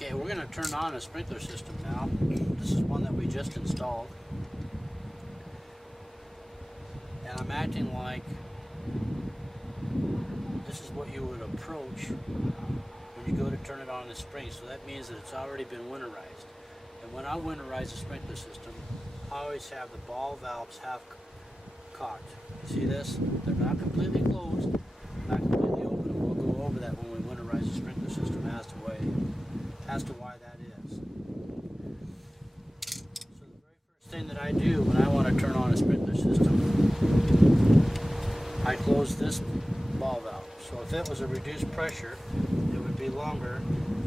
Okay, we're going to turn on a sprinkler system now. This is one that we just installed. And I'm acting like this is what you would approach when you go to turn it on in the spring. So that means that it's already been winterized. And when I winterize a sprinkler system, I always have the ball valves half cocked. You see this? They're not completely closed, not completely open. And we'll go over that when we winterize the sprinkler system as to why that is. So the very first thing that I do when I want to turn on a sprinkler system, I close this ball valve. So if it was a reduced pressure, it would be longer.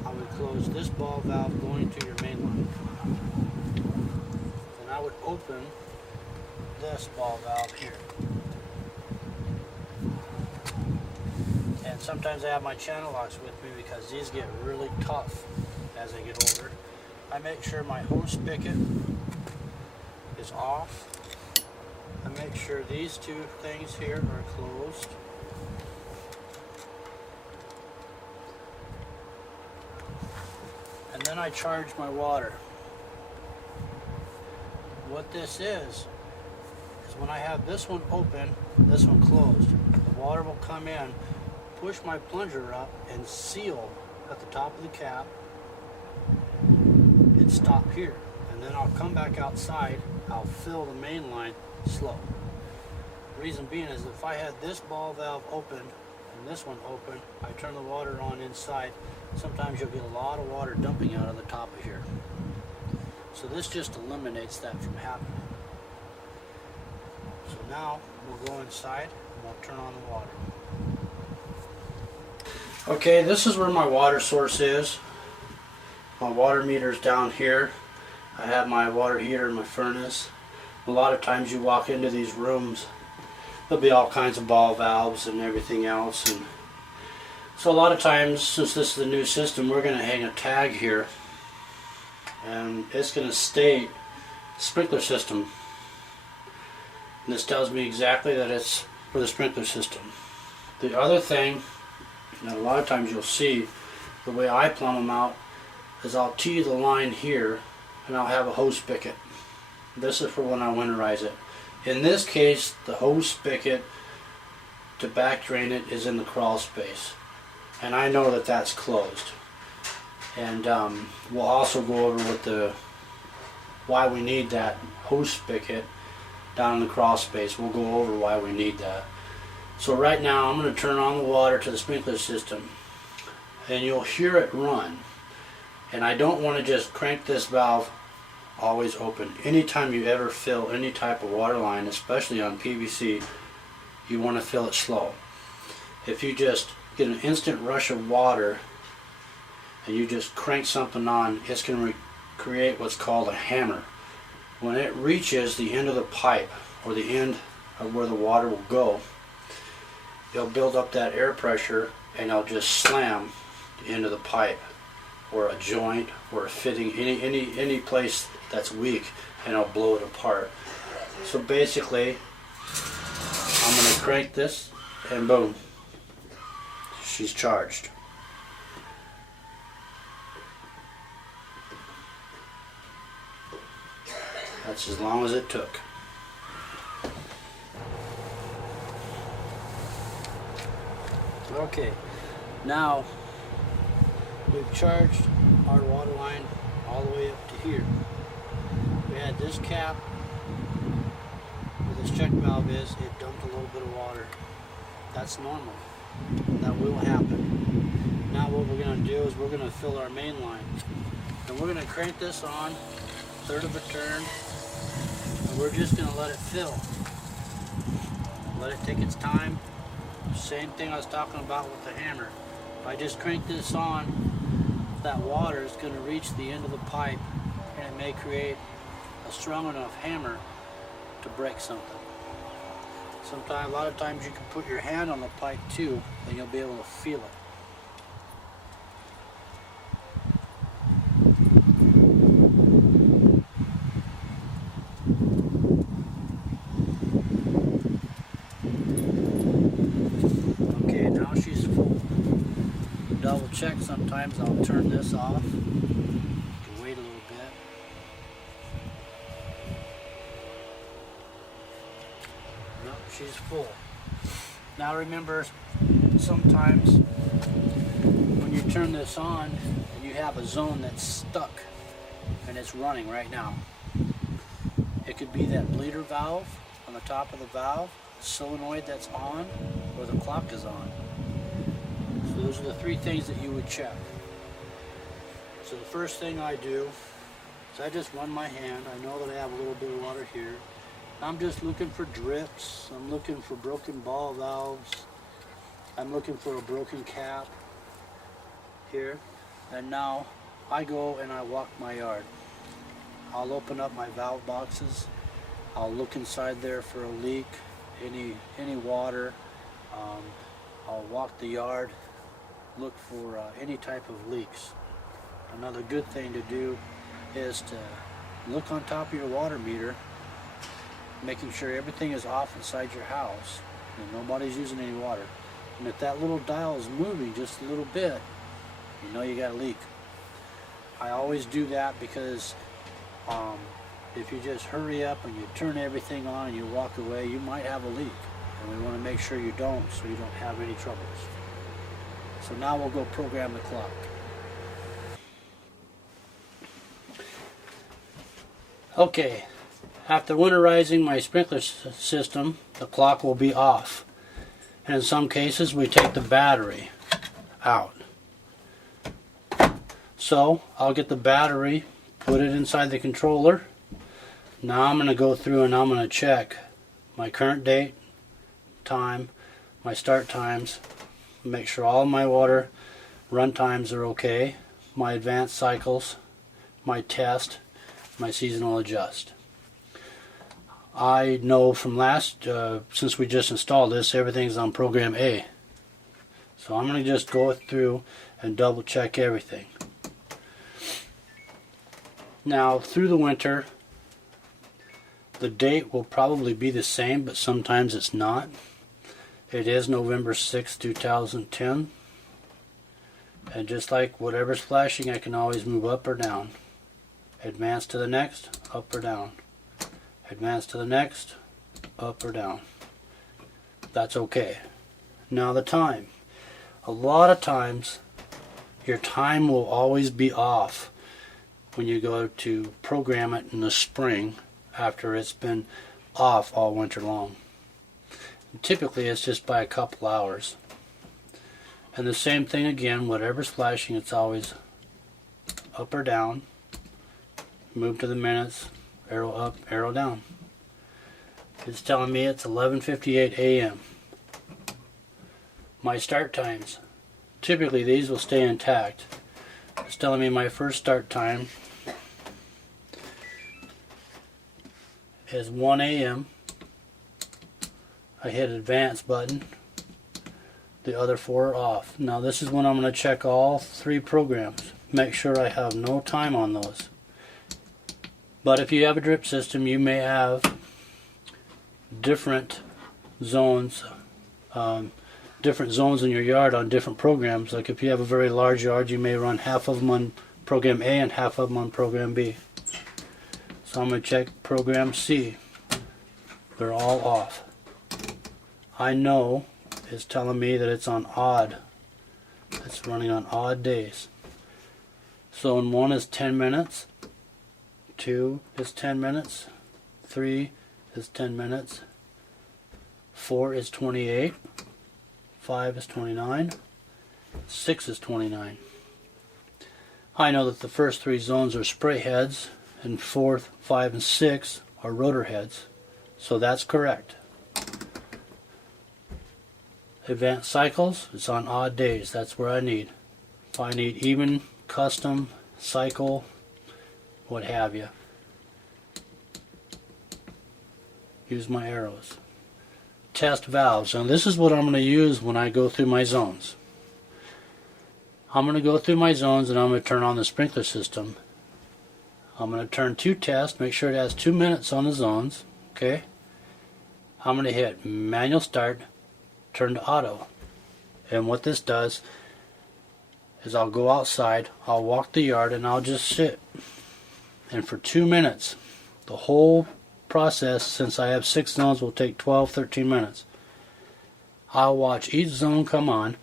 I would close this ball valve going to your main line. Then I would open this ball valve here. And sometimes I have my channel locks with me because these get really tough as I get older. I make sure my hose spigot is off. I make sure these two things here are closed. And then I charge my water. What this is when I have this one open, this one closed, the water will come in, push my plunger up and seal at the top of the cap and stop here. And then I'll come back outside, I'll fill the main line slow. The reason being is if I had this ball valve open and this one open, I turn the water on inside, sometimes you'll get a lot of water dumping out of the top of here. So this just eliminates that from happening. So now we'll go inside and we'll turn on the water. Okay, this is where my water source is. My water meter is down here. I have my water heater in my furnace. A lot of times you walk into these rooms, there'll be all kinds of ball valves and everything else. And so a lot of times, since this is a new system, we're going to hang a tag here. And it's going to state sprinkler system. And this tells me exactly that it's for the sprinkler system. The other thing that a lot of times you'll see, the way I plumb them out, is I'll tee the line here and I'll have a hose spigot. This is for when I winterize it. In this case, the hose spigot to back drain it is in the crawl space. And I know that that's closed. And we'll also go over what why we need that hose spigot down in the crawl space. We'll go over why we need that. So right now I'm going to turn on the water to the sprinkler system and you'll hear it run. And I don't want to just crank this valve always open. Anytime you ever fill any type of water line, especially on PVC, you want to fill it slow. If you just get an instant rush of water and you just crank something on, it's going to create what's called a hammer. When it reaches the end of the pipe or the end of where the water will go, it'll build up that air pressure and it'll just slam the end of the pipe or a joint or a fitting, any place that's weak, and it'll blow it apart. So basically, I'm going to crank this and boom, she's charged. That's as long as it took. Okay, now we've charged our water line all the way up to here. We had this cap where this check valve is, it dumped a little bit of water. That's normal. That will happen. Now what we're going to do is we're going to fill our main line. And we're going to crank this on, third of a turn, and we're just going to let it fill. Let it take its time. Same thing I was talking about with the hammer. If I just crank this on, that water is going to reach the end of the pipe and it may create a strong enough hammer to break something. Sometimes, a lot of times you can put your hand on the pipe too and you'll be able to feel it. Double check, sometimes I'll turn this off she's full. Now remember, sometimes when you turn this on and you have a zone that's stuck and it's running right now, it could be that bleeder valve on the top of the valve, the solenoid that's on, or the clock is on. So those are the three things that you would check. So the first thing I do is I just run my hand. I know that I have a little bit of water here. I'm just looking for drips. I'm looking for broken ball valves. I'm looking for a broken cap here. And now I go and I walk my yard. I'll open up my valve boxes. I'll look inside there for a leak, any water. I'll walk the yard, look for any type of leaks. Another good thing to do is to look on top of your water meter, making sure everything is off inside your house and nobody's using any water. And if that little dial is moving just a little bit, you know you got a leak. I always do that because if you just hurry up and you turn everything on and you walk away, you might have a leak. And we want to make sure you don't, so you don't have any troubles. So now we'll go program the clock. Okay, after winterizing my sprinkler system, the clock will be off. And in some cases, we take the battery out. So I'll get the battery, put it inside the controller. Now I'm going to go through and I'm going to check my current date, time, my start times, make sure all of my water run times are okay, my advanced cycles, my test, my seasonal adjust. I know from since we just installed this, everything's on program A. So I'm going to just go through and double check everything. Now through the winter, the date will probably be the same, but sometimes it's not. It is November 6, 2010. And just like whatever's flashing, I can always move up or down. Advance to the next, up or down. Advance to the next, up or down. That's okay. Now the time. A lot of times, your time will always be off when you go to program it in the spring after it's been off all winter long. And typically it's just by a couple hours. And the same thing again, whatever's flashing, it's always up or down. Move to the minutes, arrow up, arrow down. It's telling me it's 11:58 a.m. My start times. Typically these will stay intact. It's telling me my first start time is 1 a.m. I hit advance button. The other four are off. Now this is when I'm going to check all three programs. Make sure I have no time on those. But if you have a drip system, you may have different zones in your yard on different programs. Like if you have a very large yard, you may run half of them on program A and half of them on program B. So I'm going to check program C. They're all off. I know it's telling me that it's on odd. It's running on odd days. So in 1 is 10 minutes, 2 is 10 minutes, 3 is 10 minutes, 4 is 28, 5 is 29, 6 is 29. I know that the first three zones are spray heads, and 4, 5, and 6 are rotor heads. So that's correct. Advanced cycles, it's on odd days. That's where I need. If I need even, custom, cycle, what have you, use my arrows. Test valves. Now this is what I'm going to use when I go through my zones. I'm going to go through my zones and I'm going to turn on the sprinkler system. I'm going to turn to test, make sure it has 2 minutes on the zones. Okay. I'm going to hit manual start, turn to auto. And what this does is I'll go outside, I'll walk the yard, and I'll just sit. And for 2 minutes, the whole process, since I have 6 zones, will take 12-13 minutes. I'll watch each zone come on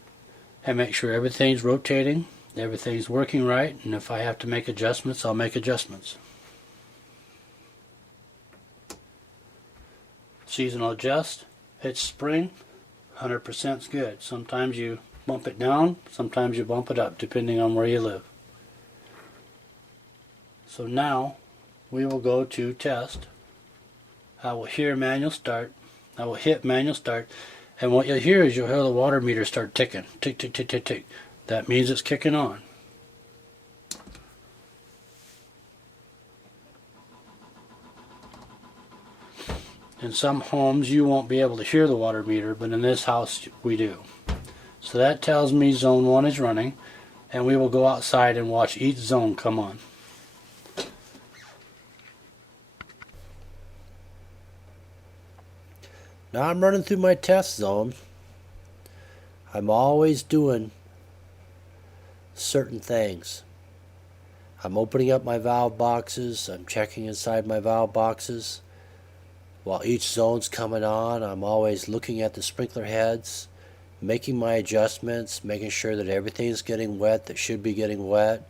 and make sure everything's rotating, everything's working right, and if I have to make adjustments, I'll make adjustments. Seasonal adjust. It's spring, 100% is good. Sometimes you bump it down, sometimes you bump it up, depending on where you live. So now we will go to test. I will hear manual start. I will hit manual start, and what you'll hear is you'll hear the water meter start ticking. Tick, tick, tick, tick, tick. That means it's kicking on. In some homes you won't be able to hear the water meter, but in this house we do. So that tells me zone 1 is running, and we will go outside and watch each zone come on. Now I'm running through my test zone. I'm always doing certain things. I'm opening up my valve boxes, I'm checking inside my valve boxes. While each zone's coming on, I'm always looking at the sprinkler heads, making my adjustments, making sure that everything's getting wet that should be getting wet,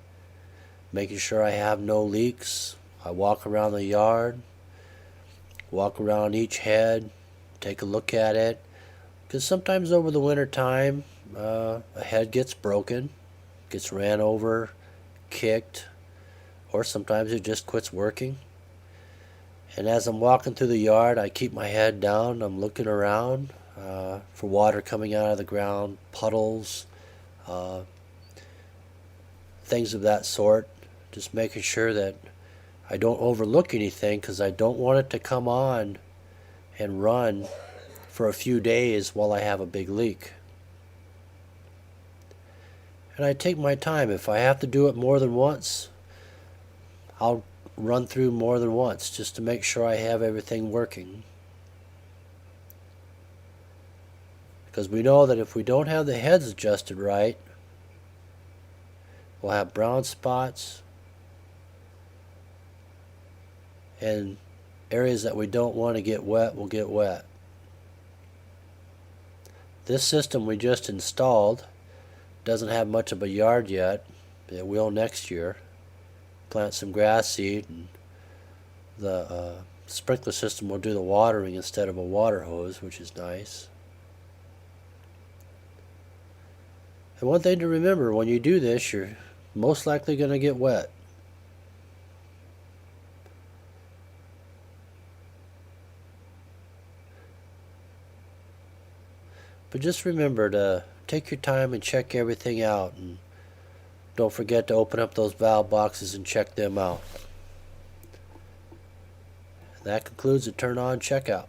making sure I have no leaks. I walk around the yard, walk around each head, take a look at it, because sometimes over the winter time a head gets broken, gets ran over, kicked, or sometimes it just quits working. And as I'm walking through the yard, I keep my head down. I'm looking around for water coming out of the ground, puddles, things of that sort. Just making sure that I don't overlook anything, because I don't want it to come on and run for a few days while I have a big leak. And I take my time. If I have to do it more than once, I'll run through more than once just to make sure I have everything working. Because we know that if we don't have the heads adjusted right, we'll have brown spots, and areas that we don't want to get wet will get wet. This system we just installed doesn't have much of a yard yet. It will next year. Plant some grass seed, and the sprinkler system will do the watering instead of a water hose, which is nice. And one thing to remember, when you do this, you're most likely going to get wet. But just remember to take your time and check everything out, and don't forget to open up those valve boxes and check them out. That concludes the turn on checkout.